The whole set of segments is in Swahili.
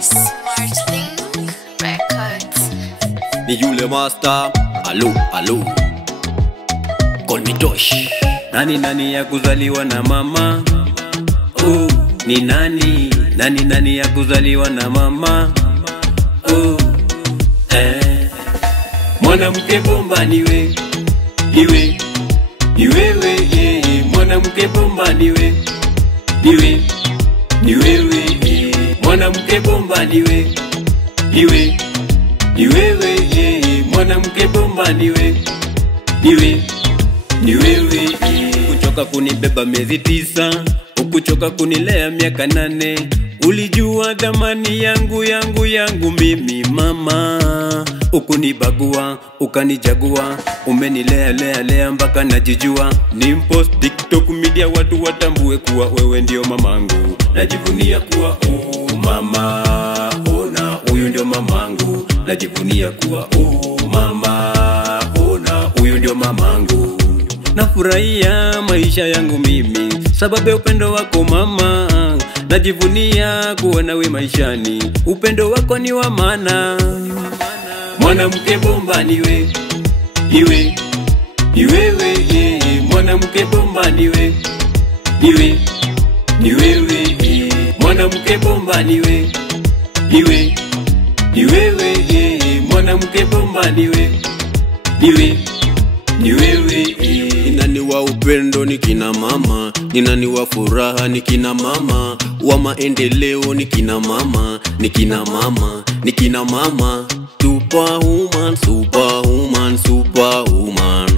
SmartLink Records. Ni yule master, alo, alo. Call me Tosh. Nani ya kuzaliwa na mama? Oh, ni nani? Nani ya kuzaliwa na mama? Oh, mwanamke bomba niwe, niwe, niwewe, mwanamke bomba niwe, niwe, niwewe, mwanamke bomba niwe, niwe, niwewe, mwanamke bomba niwe, niwe, niwewe. Kuchoka kunibeba miezi 9, ukuchoka kunilea miaka 8. Ulijua dhamani yangu mimi mama. Ukunibagua, ukanijagua, umenilea mpaka najijua. Nimpost TikTok media watu watambue kuwa wewe ndio mamangu. Najivunia kuwa mama, ona huyu ndio mamangu. Najivunia kuwa mama, ona huyu ndio mamangu. Nafurahia maisha yangu mimi sababu ya upendo wako mama. Najivunia kuwa nawe maishani, upendo wako ni wa maana. Mwanamke bomba niwe, niwe, niwewe, mwanamke bomba niwe, niwe, niwewe, mwanamke bomba niwe, niwe, niwewe, mwanamke bomba niwe, niwe, niwewe. Nani wa upendo ni kina mama, ni nani wa furaha ni kina mama, wa maendeleo ni kina mama, ni kina mama, ni kina mama. Superwoman, superwoman, superwoman.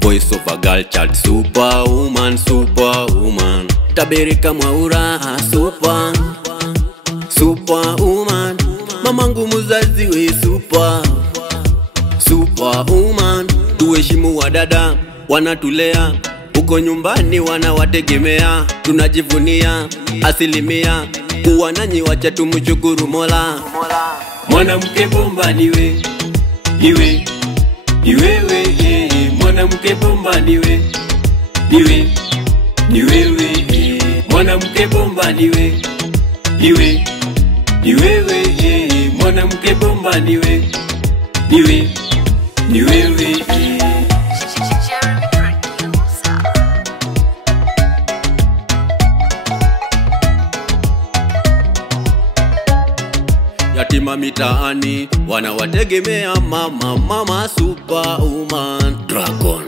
Voice of a girl child, superwoman, superwoman. Tabereka Mwaura, super, superwoman. Mamangu muzazi we super, superwoman. Tuheshimu wadada, wanatulea, uko nyumbani wanawategemea. Tunajivunia asilimia, kuwa nanyi wacha tumshukuru Mola. Mwanamke bomba niwe, niwe, niwewe, mwanamke bomba niwe, niwe, niwewe, mwanamke bomba niwe, niwe, niwewe, mwanamke bomba niwe, niwe, niwewe. Yatima mitaani wanawategemea mama, mama superwoman. Dragon.